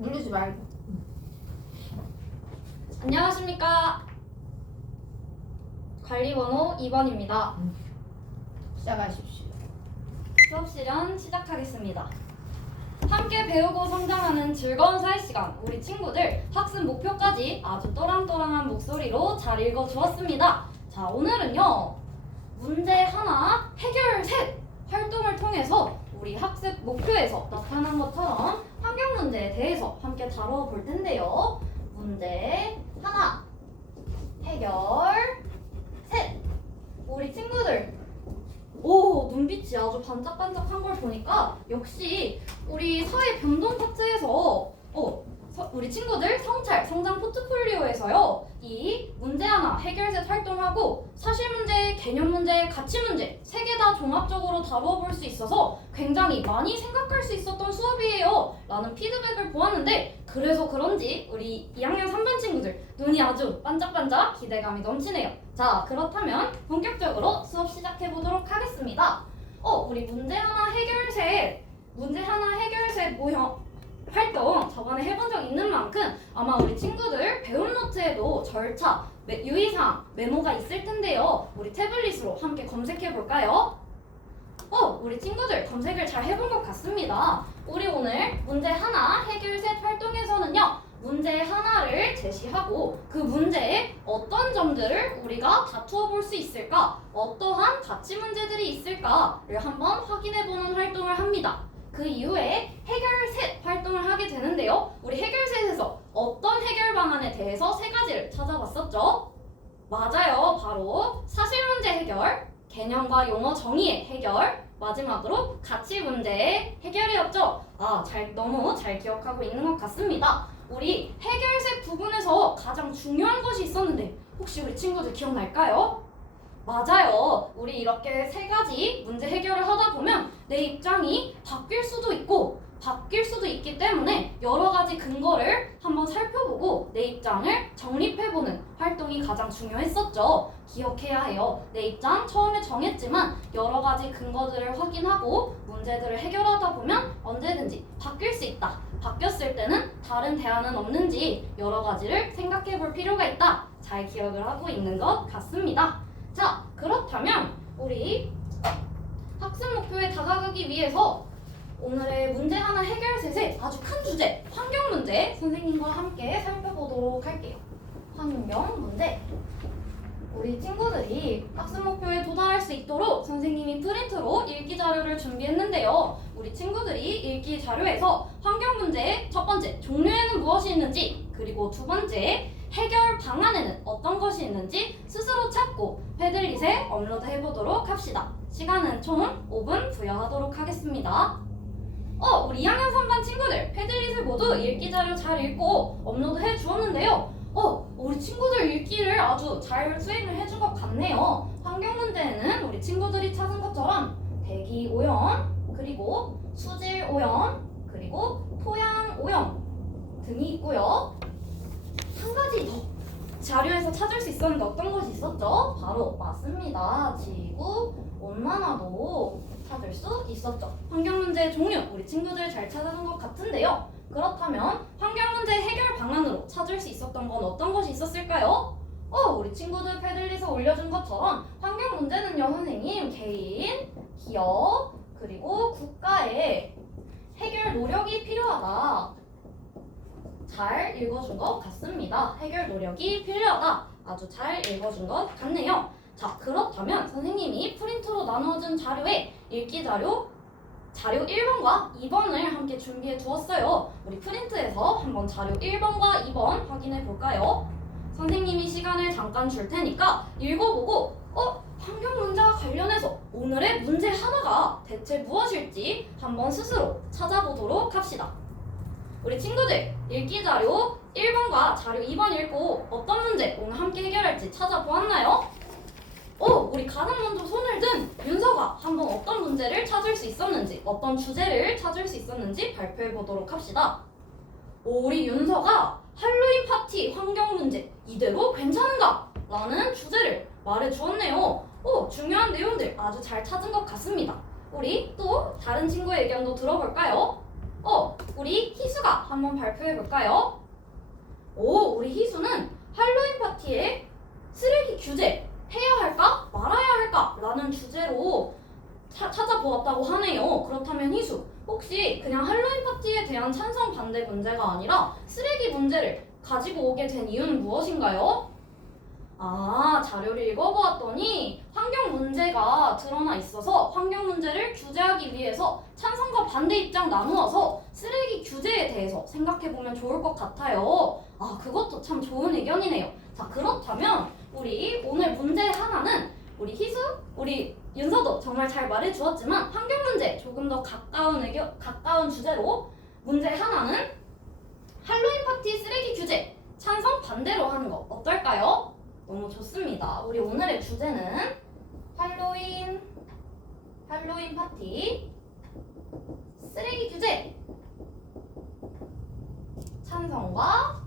누르지 말고. 안녕하십니까. 관리번호 2번입니다. 시작하십시오. 수업 실현 시작하겠습니다. 함께 배우고 성장하는 즐거운 사회 시간, 우리 친구들 학습 목표까지 아주 또랑또랑한 목소리로 잘 읽어주었습니다. 자, 오늘은요, 문제 하나, 해결 셋 활동을 통해서 우리 학습 목표에서 나타난 것처럼 환경 문제에 대해서 함께 다뤄볼 텐데요. 문제 하나, 해결 셋. 우리 친구들, 오, 눈빛이 아주 반짝반짝한 걸 보니까 역시 우리 사회 변동 파트에서 우리 친구들 성찰, 성장 포트폴리오에서요, 이 문제 하나, 해결셋 활동하고 사실 문제, 개념 문제, 가치 문제 세 개 다 종합적으로 다뤄볼 수 있어서 굉장히 많이 생각할 수 있었던 수업이에요 라는 피드백을 보았는데, 그래서 그런지 우리 2학년 3반 친구들 눈이 아주 반짝반짝 기대감이 넘치네요. 자, 그렇다면 본격적으로 수업 시작해 보도록 하겠습니다. 우리 문제 하나 해결셋 모형 활동 저번에 해본 적 있는 만큼 아마 우리 친구들 배운 노트에도 절차, 유의사항, 메모가 있을 텐데요. 우리 태블릿으로 함께 검색해 볼까요? 우리 친구들 검색을 잘 해본 것 같습니다. 우리 오늘 문제 하나 해결셋 활동에서는요, 문제 하나를 제시하고 그 문제에 어떤 점들을 우리가 다투어 볼 수 있을까, 어떠한 가치 문제들이 있을까를 한번 확인해 보는 활동을 합니다. 그 이후에 해결셋 활동을 하게 되는데요. 우리 해결셋에서 어떤 해결 방안에 대해서 세 가지를 찾아봤었죠? 맞아요. 바로 사실 문제 해결, 개념과 용어 정의의 해결, 마지막으로 가치 문제의 해결이었죠. 너무 잘 기억하고 있는 것 같습니다. 우리 해결셋 부분에서 가장 중요한 것이 있었는데 혹시 우리 친구들 기억날까요? 맞아요. 우리 이렇게 세 가지 문제 해결을 하다 보면 내 입장이 바뀔 수도 있기 때문에 여러 가지 근거를 한번 살펴보고 내 입장을 정립해보는 활동이 가장 중요했었죠. 기억해야 해요. 내 입장 처음에 정했지만 여러 가지 근거들을 확인하고 문제들을 해결하다 보면 언제든지 바뀔 수 있다. 바뀌었을 때는 다른 대안은 없는지 여러 가지를 생각해 볼 필요가 있다. 잘 기억을 하고 있는 것 같습니다. 자, 그렇다면 우리 학습 목표에 다가가기 위해서 오늘의 문제 하나 해결셋의 아주 큰 주제, 환경 문제 선생님과 함께 살펴보도록 할게요. 환경 문제. 우리 친구들이 학습 목표에 도달할 수 있도록 선생님이 프린트로 읽기 자료를 준비했는데요. 우리 친구들이 읽기 자료에서 환경 문제의 첫 번째, 종류에는 무엇이 있는지, 그리고 두 번째, 해결 방안에는 어떤 것이 있는지 스스로 찾고 패들릿에 업로드 해보도록 합시다. 시간은 총 5분 부여하도록 하겠습니다. 우리 2학년 3반 친구들 패들릿을 모두 읽기 자료 잘 읽고 업로드 해 주었는데요. 우리 친구들 읽기를 아주 잘 수행을 해준 것 같네요. 환경 문제에는 우리 친구들이 찾은 것처럼 대기 오염, 그리고 수질 오염, 그리고 토양 오염 등이 있고요. 한 가지 더 자료에서 찾을 수 있었는데 어떤 것이 있었죠? 바로 맞습니다. 지구 온난화도 찾을 수 있었죠. 환경 문제의 종류 우리 친구들 잘 찾아준 것 같은데요. 그렇다면 환경 문제 해결 방안으로 찾을 수 있었던 건 어떤 것이 있었을까요? 우리 친구들 패들릿에 올려준 것처럼 환경 문제는요, 선생님, 개인, 기업, 그리고 국가의 해결 노력이 필요하다. 잘 읽어준 것 같습니다. 해결 노력이 필요하다. 아주 잘 읽어준 것 같네요. 자, 그렇다면 선생님이 프린트로 나눠준 자료에 읽기 자료 1번과 2번을 함께 준비해 두었어요. 우리 프린트에서 한번 자료 1번과 2번 확인해 볼까요? 선생님이 시간을 잠깐 줄 테니까 읽어보고 환경 문제와 관련해서 오늘의 문제 하나가 대체 무엇일지 한번 스스로 찾아보도록 합시다. 우리 친구들 읽기 자료 1번과 자료 2번 읽고 어떤 문제 오늘 함께 해결할지 찾아보았나요? 우리 가장 먼저 손을 든 윤서가 한번 어떤 문제를 찾을 수 있었는지, 어떤 주제를 찾을 수 있었는지 발표해 보도록 합시다. 우리 윤서가 할로윈 파티 환경 문제 이대로 괜찮은가? 라는 주제를 말해 주었네요. 중요한 내용들 아주 잘 찾은 것 같습니다. 우리 또 다른 친구의 의견도 들어볼까요? 우리 희수가 한번 발표해 볼까요? 우리 희수는 할로윈 파티에 쓰레기 규제 해야 할까 말아야 할까 라는 주제로 찾아보았다고 하네요. 그렇다면 희수, 혹시 그냥 할로윈 파티에 대한 찬성 반대 문제가 아니라 쓰레기 문제를 가지고 오게 된 이유는 무엇인가요? 자료를 읽어보았더니 환경 문제가 드러나 있어서 환경 문제를 규제하기 위해서 찬성과 반대 입장 나누어서 쓰레기 규제에 대해서 생각해보면 좋을 것 같아요. 그것도 참 좋은 의견이네요. 자, 그렇다면 우리 오늘 문제 하나는 우리 희수, 우리 윤서도 정말 잘 말해주었지만 환경 문제 조금 더 가까운 주제로 문제 하나는 할로윈 파티 쓰레기 규제 찬성 반대로 하는 거 어떨까요? 너무 좋습니다. 우리 오늘의 주제는 할로윈 파티 쓰레기 규제 찬성과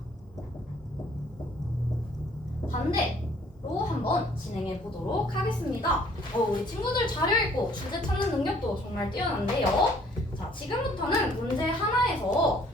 반대로 한번 진행해 보도록 하겠습니다. 우리 친구들 자료 읽고 주제 찾는 능력도 정말 뛰어난데요. 자, 지금부터는 문제 하나에서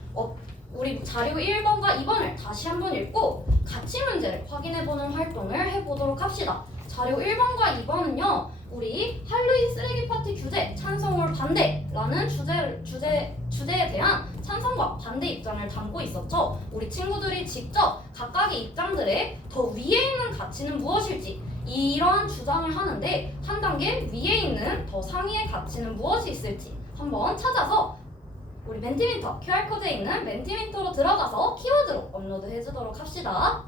우리 자료 1번과 2번을 다시 한번 읽고 가치 문제를 확인해보는 활동을 해보도록 합시다. 자료 1번과 2번은요, 우리 할로윈 쓰레기 파티 규제 찬성을 반대라는 주제에 대한 찬성과 반대 입장을 담고 있었죠. 우리 친구들이 직접 각각의 입장들의 더 위에 있는 가치는 무엇일지 이러한 주장을 하는데 한 단계 위에 있는 더 상위의 가치는 무엇이 있을지 한번 찾아서 우리 멘티민터 QR코드에 있는 멘티민터로 들어가서 키워드로 업로드해 주도록 합시다.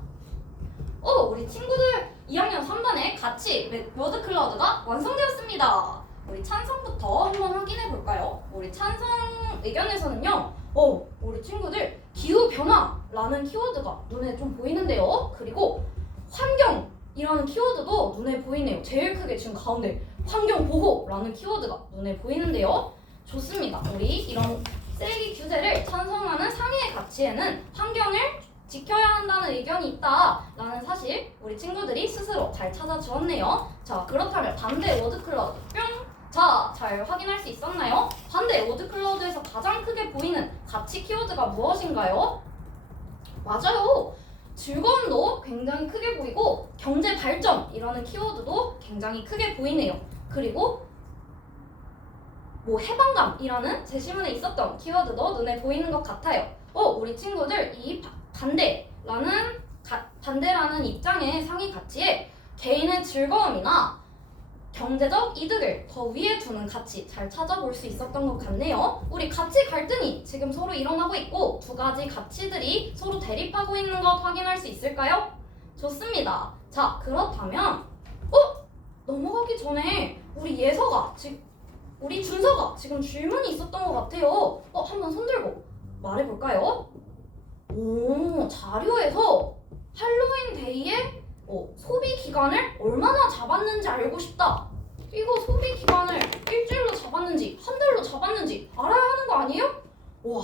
우리 친구들 2학년 3반의 가치 워드클라우드가 완성되었습니다. 우리 찬성부터 한번 확인해 볼까요? 우리 찬성 의견에서는요, 우리 친구들 기후변화라는 키워드가 눈에 좀 보이는데요. 그리고 환경이라는 키워드도 눈에 보이네요. 제일 크게 지금 가운데 환경보호라는 키워드가 눈에 보이는데요. 좋습니다. 우리 이런 쓰레기 규제를 찬성하는 상위의 가치에는 환경을 지켜야 한다는 의견이 있다라는 사실 우리 친구들이 스스로 잘 찾아주었네요. 자, 그렇다면 반대 워드클라우드 뿅! 자, 잘 확인할 수 있었나요? 반대 워드클라우드에서 가장 크게 보이는 가치 키워드가 무엇인가요? 맞아요. 즐거움도 굉장히 크게 보이고 경제 발전이라는 키워드도 굉장히 크게 보이네요. 그리고 해방감이라는 제시문에 있었던 키워드도 눈에 보이는 것 같아요. 우리 친구들 이 반대라는 입장의 상위 가치에 개인의 즐거움이나 경제적 이득을 더 위에 두는 가치 잘 찾아볼 수 있었던 것 같네요. 우리 가치 갈등이 지금 서로 일어나고 있고 두 가지 가치들이 서로 대립하고 있는 것 확인할 수 있을까요? 좋습니다. 자, 그렇다면 넘어가기 전에 우리 준서가 지금 질문이 있었던 것 같아요. 한번 손들고 말해볼까요? 자료에서 할로윈 데이에 소비 기간을 얼마나 잡았는지 알고 싶다. 이거 소비 기간을 일주일로 잡았는지 한 달로 잡았는지 알아야 하는 거 아니에요?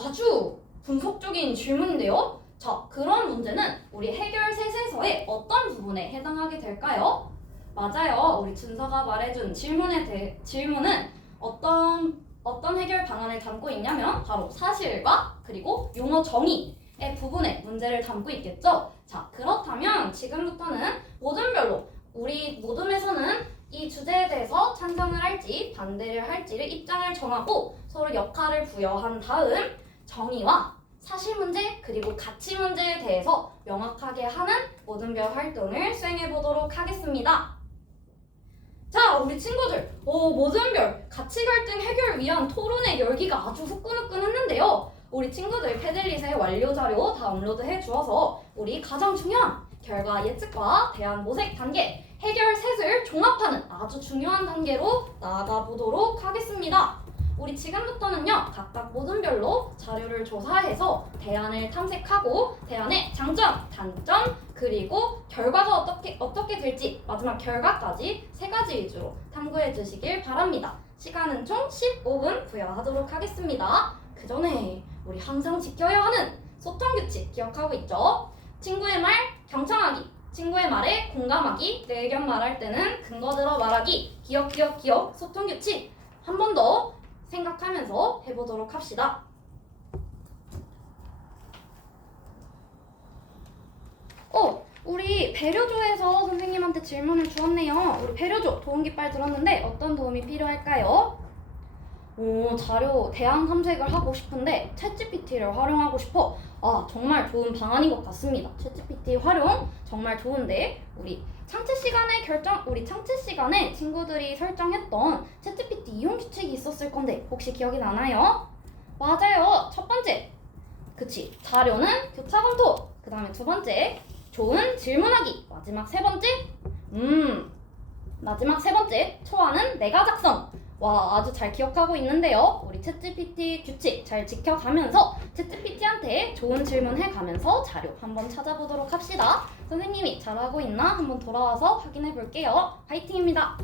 아주 분석적인 질문인데요. 자, 그런 문제는 우리 해결 세세서의 어떤 부분에 해당하게 될까요? 맞아요. 우리 준서가 말해준 질문은 어떤 해결 방안을 담고 있냐면 바로 사실과 그리고 용어 정의의 부분에 문제를 담고 있겠죠. 자, 그렇다면 지금부터는 모둠별로 우리 모둠에서는 이 주제에 대해서 찬성을 할지 반대를 할지를 입장을 정하고 서로 역할을 부여한 다음 정의와 사실 문제 그리고 가치 문제에 대해서 명확하게 하는 모둠별 활동을 수행해 보도록 하겠습니다. 자, 우리 친구들, 모둠별 가치 갈등 해결 위한 토론의 열기가 아주 후끈후끈했는데요. 우리 친구들 패들릿의 완료 자료 다 업로드해 주어서 우리 가장 중요한 결과 예측과 대안 모색 단계, 해결 셋을 종합하는 아주 중요한 단계로 나아가 보도록 하겠습니다. 우리 지금부터는요, 각각 모둠별로 자료를 조사해서 대안을 탐색하고 대안의 장점, 단점, 그리고 결과가 어떻게 될지 마지막 결과까지 3가지 위주로 탐구해 주시길 바랍니다. 시간은 총 15분 부여하도록 하겠습니다. 그 전에 우리 항상 지켜야 하는 소통 규칙 기억하고 있죠? 친구의 말 경청하기, 친구의 말에 공감하기, 내 의견 말할 때는 근거 들어 말하기, 기억 소통 규칙 한 번 더 생각하면서 해보도록 합시다. 우리 배려조에서 선생님한테 질문을 주었네요. 우리 배려조 도움깃발 들었는데 어떤 도움이 필요할까요? 자료 대안 탐색을 하고 싶은데 챗GPT를 활용하고 싶어. 아, 정말 좋은 방안인 것 같습니다. 챗GPT 활용 정말 좋은데 우리 창체 시간에 친구들이 설정했던 챗GPT 이용 규칙이 있었을 건데 혹시 기억이 나나요? 맞아요. 첫 번째, 그치, 자료는 교차 검토. 그 다음에 두 번째, 좋은 질문하기. 마지막 세 번째, 초안은 내가 작성. 와, 아주 잘 기억하고 있는데요. 우리 챗GPT 규칙 잘 지켜가면서 챗GPT한테 좋은 질문 해가면서 자료 한번 찾아보도록 합시다. 선생님이 잘하고 있나 한번 돌아와서 확인해 볼게요. 파이팅입니다.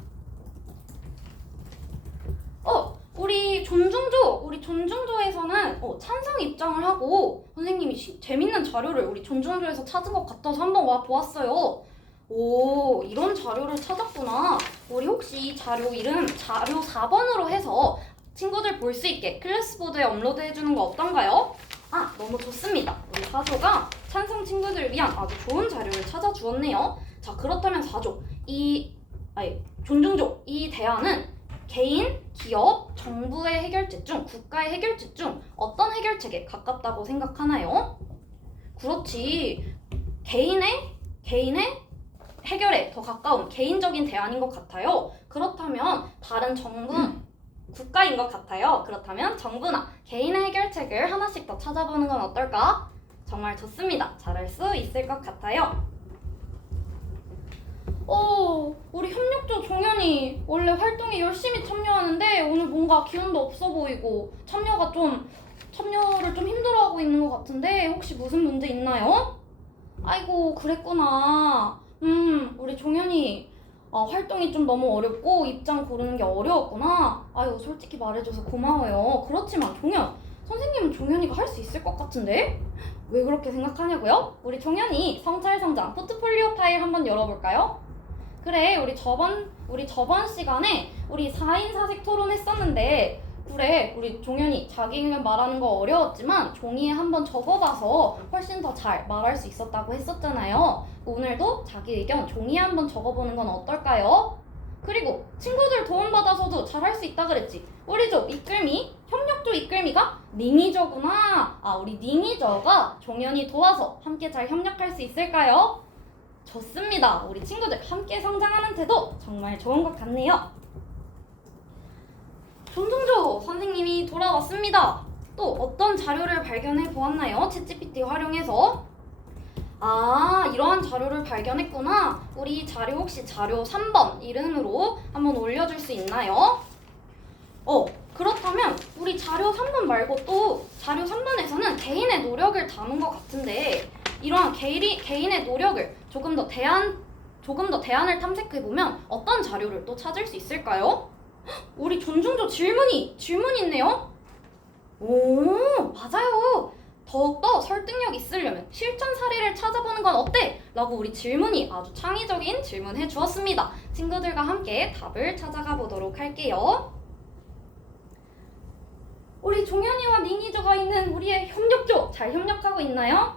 우리 존중조에서는 찬성 입장을 하고 선생님이 재밌는 자료를 우리 존중조에서 찾은 것 같아서 한번 와 보았어요. 오, 이런 자료를 찾았구나. 우리 혹시 자료 이름 자료 4번으로 해서 친구들 볼 수 있게 클래스보드에 업로드 해주는 거 어떤가요? 아, 너무 좋습니다. 우리 4조가 찬성 친구들을 위한 아주 좋은 자료를 찾아주었네요. 자, 그렇다면 4조 존중조 이 대안은 개인, 기업, 정부의 해결책 중 국가의 해결책 중 어떤 해결책에 가깝다고 생각하나요? 그렇지, 개인의 해결에 더 가까운 개인적인 대안인 것 같아요. 그렇다면 다른 국가인 것 같아요. 그렇다면 정부나 개인의 해결책을 하나씩 더 찾아보는 건 어떨까? 정말 좋습니다. 잘할 수 있을 것 같아요. 우리 협력조 종현이 원래 활동에 열심히 참여하는데 오늘 뭔가 기운도 없어 보이고 참여를 좀 힘들어하고 있는 것 같은데 혹시 무슨 문제 있나요? 아이고, 그랬구나. 우리 종현이 활동이 좀 너무 어렵고 입장 고르는 게 어려웠구나. 아유, 솔직히 말해줘서 고마워요. 그렇지만 선생님은 종현이가 할 수 있을 것 같은데? 왜 그렇게 생각하냐고요? 우리 종현이 성찰성장 포트폴리오 파일 한번 열어볼까요? 그래, 우리 저번 시간에 우리 4인 4색 토론 했었는데 그래, 우리 종현이 자기 의견 말하는 거 어려웠지만 종이에 한번 적어봐서 훨씬 더 잘 말할 수 있었다고 했었잖아요. 오늘도 자기 의견 종이에 한번 적어보는 건 어떨까요? 그리고 친구들 도움받아서도 잘할 수 있다 그랬지. 우리 조 이끌미, 협력조 이끌미가 닝이저구나. 우리 닝이저가 종현이 도와서 함께 잘 협력할 수 있을까요? 좋습니다. 우리 친구들 함께 성장하는 태도 정말 좋은 것 같네요. 존중조 선생님이 돌아왔습니다. 또 어떤 자료를 발견해 보았나요? 챗GPT 활용해서. 이러한 자료를 발견했구나. 우리 자료 혹시 자료 3번 이름으로 한번 올려줄 수 있나요? 그렇다면 우리 자료 3번 말고 또 자료 3번에서는 개인의 노력을 담은 것 같은데 이러한 개인의 노력을 조금 더 대안을 탐색해보면 어떤 자료를 또 찾을 수 있을까요? 우리 존중조 질문이 있네요. 맞아요. 더욱더 설득력 있으려면 실전 사례를 찾아보는 건 어때? 라고 우리 질문이 아주 창의적인 질문 해주었습니다. 친구들과 함께 답을 찾아가 보도록 할게요. 우리 종현이와 닝이저가 있는 우리의 협력조 잘 협력하고 있나요?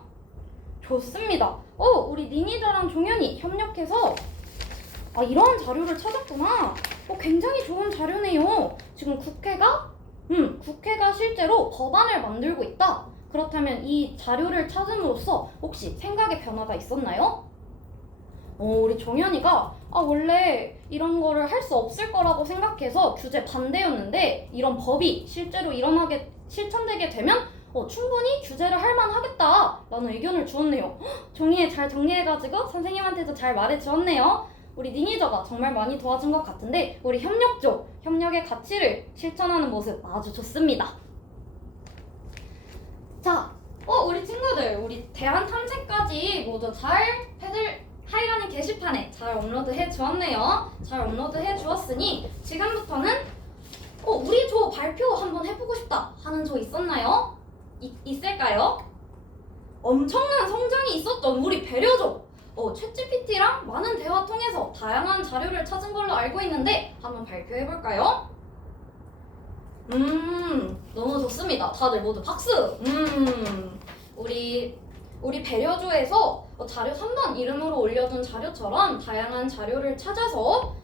좋습니다. 우리 닝이저랑 종현이 협력해서 이러한 자료를 찾았구나. 굉장히 좋은 자료네요. 지금 국회가 실제로 법안을 만들고 있다. 그렇다면 이 자료를 찾음으로써 혹시 생각의 변화가 있었나요? 우리 종현이가 원래 이런 거를 할 수 없을 거라고 생각해서 규제 반대였는데 이런 법이 실제로 실천되게 되면 충분히 규제를 할 만하겠다 라는 의견을 주었네요. 종이에 잘 정리해가지고 선생님한테도 잘 말해주었네요. 우리 닝이저가 정말 많이 도와준 것 같은데 우리 협력의 가치를 실천하는 모습 아주 좋습니다. 자, 우리 친구들 우리 대안 탐색까지 모두 잘 하이라는 게시판에 잘 업로드해 주었네요. 잘 업로드해 주었으니 지금부터는 우리 조 발표 한번 해보고 싶다 하는 조 있었나요? 있을까요? 엄청난 성장이 있었던 우리 배려조. 챗GPT랑 많은 대화 통해서 다양한 자료를 찾은 걸로 알고 있는데 한번 발표해볼까요? 너무 좋습니다. 다들 모두 박수! 우리 우리 배려조에서 자료 3번 이름으로 올려둔 자료처럼 다양한 자료를 찾아서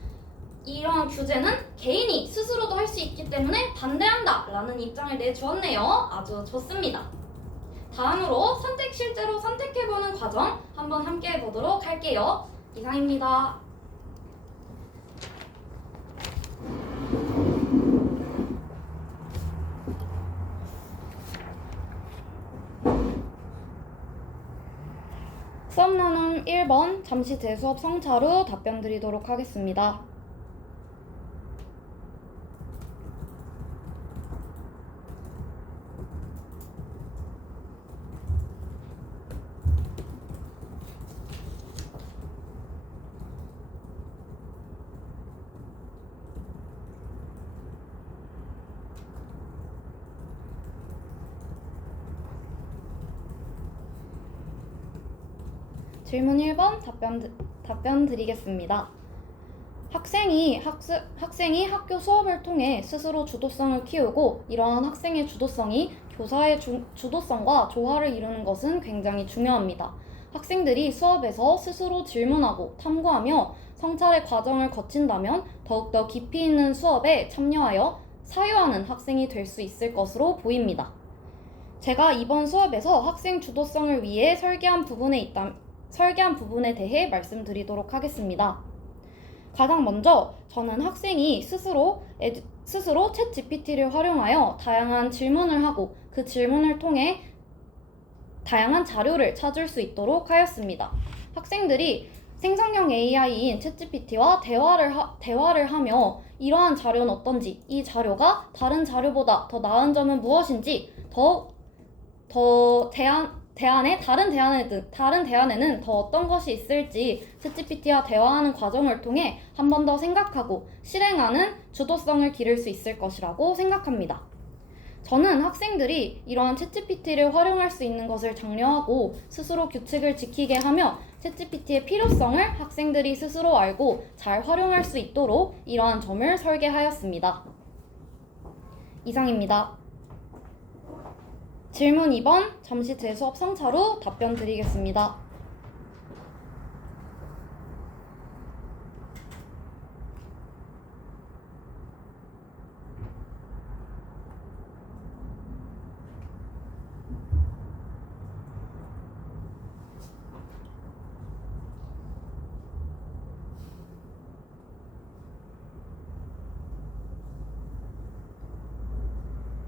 이러한 규제는 개인이 스스로도 할 수 있기 때문에 반대한다 라는 입장을 내주었네요. 아주 좋습니다. 다음으로 실제로 선택해보는 과정 한번 함께 해보도록 할게요. 이상입니다. 수업 나눔 1번 잠시 재수업 성찰 후 답변 드리도록 하겠습니다. 질문 1번 답변 드리겠습니다. 학생이 학교 수업을 통해 스스로 주도성을 키우고 이러한 학생의 주도성이 교사의 주도성과 조화를 이루는 것은 굉장히 중요합니다. 학생들이 수업에서 스스로 질문하고 탐구하며 성찰의 과정을 거친다면 더욱더 깊이 있는 수업에 참여하여 사유하는 학생이 될 수 있을 것으로 보입니다. 제가 이번 수업에서 학생 주도성을 위해 설계한 부분에 대해 말씀드리도록 하겠습니다. 가장 먼저 저는 학생이 스스로 챗GPT를 활용하여 다양한 질문을 하고 그 질문을 통해 다양한 자료를 찾을 수 있도록 하였습니다. 학생들이 생성형 AI인 챗GPT와 대화를 하며 이러한 자료는 어떤지, 이 자료가 다른 자료보다 더 나은 점은 무엇인지, 다른 대안에는 더 어떤 것이 있을지 챗GPT와 대화하는 과정을 통해 한 번 더 생각하고 실행하는 주도성을 기를 수 있을 것이라고 생각합니다. 저는 학생들이 이러한 챗GPT를 활용할 수 있는 것을 장려하고 스스로 규칙을 지키게 하며 챗GPT의 필요성을 학생들이 스스로 알고 잘 활용할 수 있도록 이러한 점을 설계하였습니다. 이상입니다. 질문 2번 잠시 재수업 성찰 후 답변 드리겠습니다.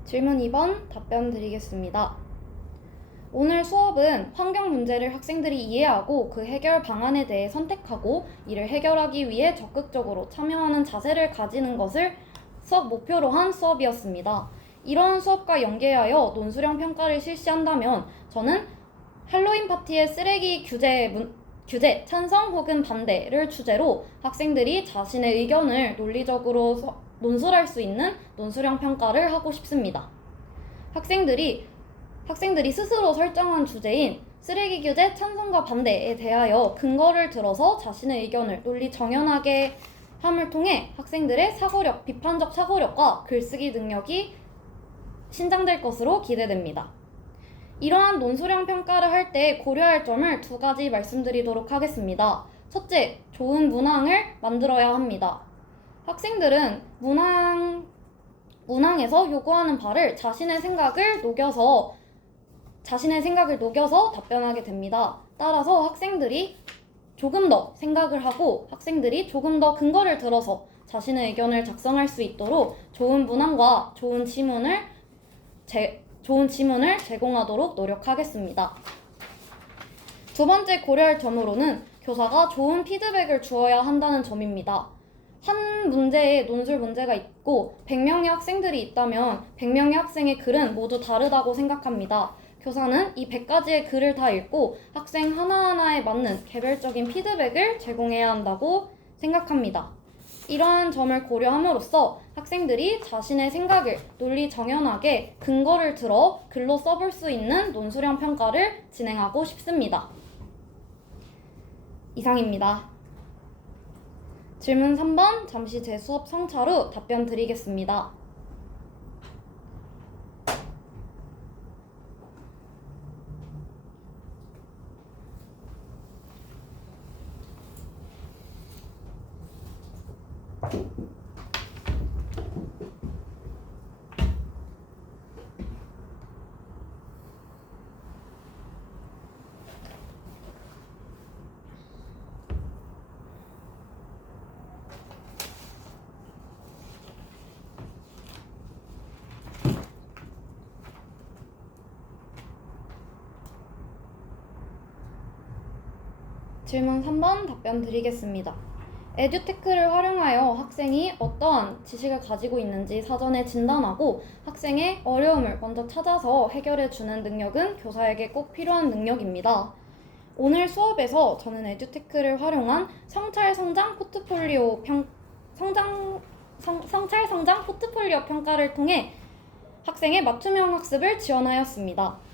질문 2번 답변 드리겠습니다. 오늘 수업은 환경 문제를 학생들이 이해하고 그 해결 방안에 대해 선택하고 이를 해결하기 위해 적극적으로 참여하는 자세를 가지는 것을 수업 목표로 한 수업이었습니다. 이러한 수업과 연계하여 논술형 평가를 실시한다면 저는 할로윈 파티의 쓰레기 규제 찬성 혹은 반대를 주제로 학생들이 자신의 의견을 논리적으로 논술할 수 있는 논술형 평가를 하고 싶습니다. 학생들이 스스로 설정한 주제인 쓰레기 규제 찬성과 반대에 대하여 근거를 들어서 자신의 의견을 논리 정연하게 함을 통해 학생들의 비판적 사고력과 글쓰기 능력이 신장될 것으로 기대됩니다. 이러한 논술형 평가를 할 때 고려할 점을 2가지 말씀드리도록 하겠습니다. 첫째, 좋은 문항을 만들어야 합니다. 학생들은 문항에서 요구하는 바를 자신의 생각을 녹여서 답변하게 됩니다. 따라서 학생들이 조금 더 생각을 하고 학생들이 조금 더 근거를 들어서 자신의 의견을 작성할 수 있도록 좋은 문항과 좋은 지문을 제공하도록 노력하겠습니다. 2번째 고려할 점으로는 교사가 좋은 피드백을 주어야 한다는 점입니다. 한 문제에 논술 문제가 있고 100명의 학생들이 있다면 100명의 학생의 글은 모두 다르다고 생각합니다. 교사는 이 100가지의 글을 다 읽고 학생 하나하나에 맞는 개별적인 피드백을 제공해야 한다고 생각합니다. 이러한 점을 고려함으로써 학생들이 자신의 생각을 논리 정연하게 근거를 들어 글로 써볼 수 있는 논술형 평가를 진행하고 싶습니다. 이상입니다. 질문 3번 잠시 재수업 성찰 후 답변 드리겠습니다. 질문 3번 답변 드리겠습니다. 에듀테크를 활용하여 학생이 어떠한 지식을 가지고 있는지 사전에 진단하고 학생의 어려움을 먼저 찾아서 해결해주는 능력은 교사에게 꼭 필요한 능력입니다. 오늘 수업에서 저는 에듀테크를 활용한 성찰 성장 포트폴리오 평가를 통해 학생의 맞춤형 학습을 지원하였습니다.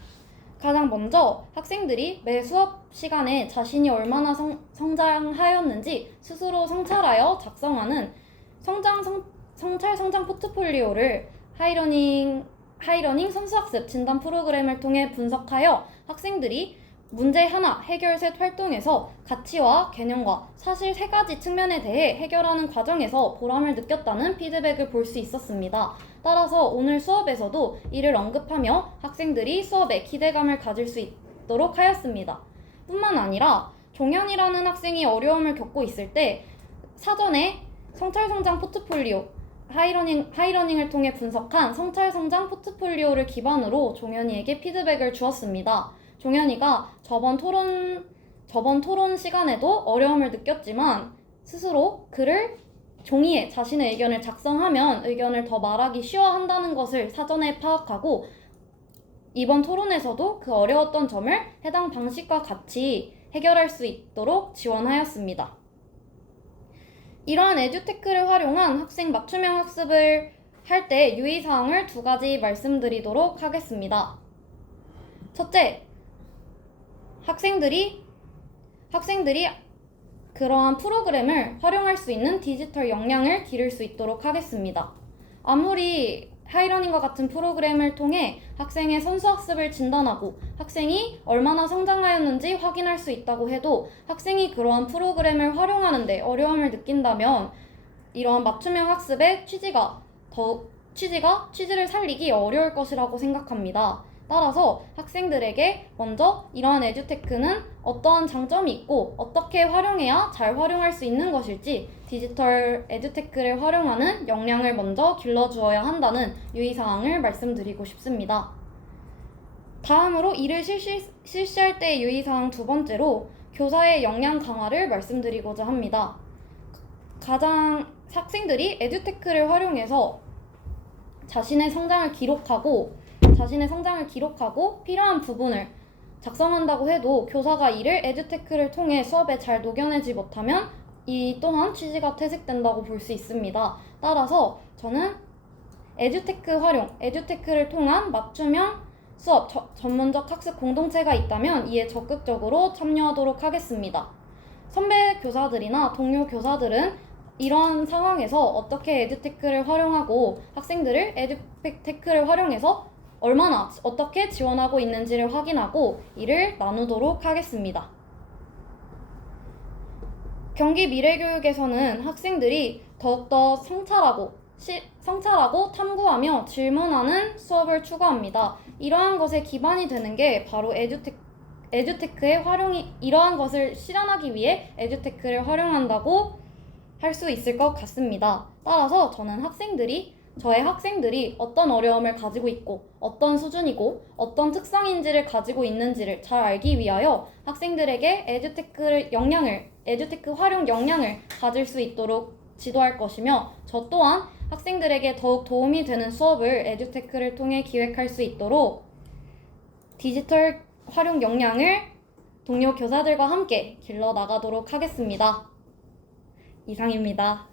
가장 먼저 학생들이 매 수업 시간에 자신이 얼마나 성장하였는지 스스로 성찰하여 작성하는 성찰 성장 포트폴리오를 하이러닝 선수학습 진단 프로그램을 통해 분석하여 학생들이 문제 하나, 해결 셋 활동에서 가치와 개념과 사실 세 가지 측면에 대해 해결하는 과정에서 보람을 느꼈다는 피드백을 볼 수 있었습니다. 따라서 오늘 수업에서도 이를 언급하며 학생들이 수업에 기대감을 가질 수 있도록 하였습니다. 뿐만 아니라 종현이라는 학생이 어려움을 겪고 있을 때 사전에 성찰성장 포트폴리오 하이러닝을 통해 분석한 성찰성장 포트폴리오를 기반으로 종현이에게 피드백을 주었습니다. 종현이가 저번 토론 시간에도 어려움을 느꼈지만 스스로 종이에 자신의 의견을 작성하면 의견을 더 말하기 쉬워한다는 것을 사전에 파악하고 이번 토론에서도 그 어려웠던 점을 해당 방식과 같이 해결할 수 있도록 지원하였습니다. 이러한 에듀테크를 활용한 학생 맞춤형 학습을 할 때 유의사항을 2가지 말씀드리도록 하겠습니다. 첫째, 학생들이 그러한 프로그램을 활용할 수 있는 디지털 역량을 기를 수 있도록 하겠습니다. 아무리 하이러닝과 같은 프로그램을 통해 학생의 선수학습을 진단하고 학생이 얼마나 성장하였는지 확인할 수 있다고 해도 학생이 그러한 프로그램을 활용하는데 어려움을 느낀다면 이러한 맞춤형 학습의 취지를 살리기 어려울 것이라고 생각합니다. 따라서 학생들에게 먼저 이러한 에듀테크는 어떠한 장점이 있고 어떻게 활용해야 잘 활용할 수 있는 것일지 디지털 에듀테크를 활용하는 역량을 먼저 길러주어야 한다는 유의사항을 말씀드리고 싶습니다. 다음으로 이를 실시할 때의 유의사항 2번째로 교사의 역량 강화를 말씀드리고자 합니다. 학생들이 에듀테크를 활용해서 자신의 성장을 기록하고 필요한 부분을 작성한다고 해도 교사가 이를 에듀테크를 통해 수업에 잘 녹여내지 못하면 이 또한 취지가 퇴색된다고 볼 수 있습니다. 따라서 저는 에듀테크를 통한 맞춤형 수업, 전문적 학습 공동체가 있다면 이에 적극적으로 참여하도록 하겠습니다. 선배 교사들이나 동료 교사들은 이런 상황에서 어떻게 에듀테크를 활용하고 학생들을 에듀테크를 활용해서 어떻게 지원하고 있는지를 확인하고 이를 나누도록 하겠습니다. 경기 미래교육에서는 학생들이 더욱더 성찰하고 탐구하며 질문하는 수업을 추구합니다. 이러한 것에 기반이 되는 게 바로 이러한 것을 실현하기 위해 에듀테크를 활용한다고 할 수 있을 것 같습니다. 따라서 저는 저의 학생들이 어떤 어려움을 가지고 있고 어떤 수준이고 어떤 특성인지를 가지고 있는지를 잘 알기 위하여 학생들에게 에듀테크 활용 역량을 가질 수 있도록 지도할 것이며 저 또한 학생들에게 더욱 도움이 되는 수업을 에듀테크를 통해 기획할 수 있도록 디지털 활용 역량을 동료 교사들과 함께 길러 나가도록 하겠습니다. 이상입니다.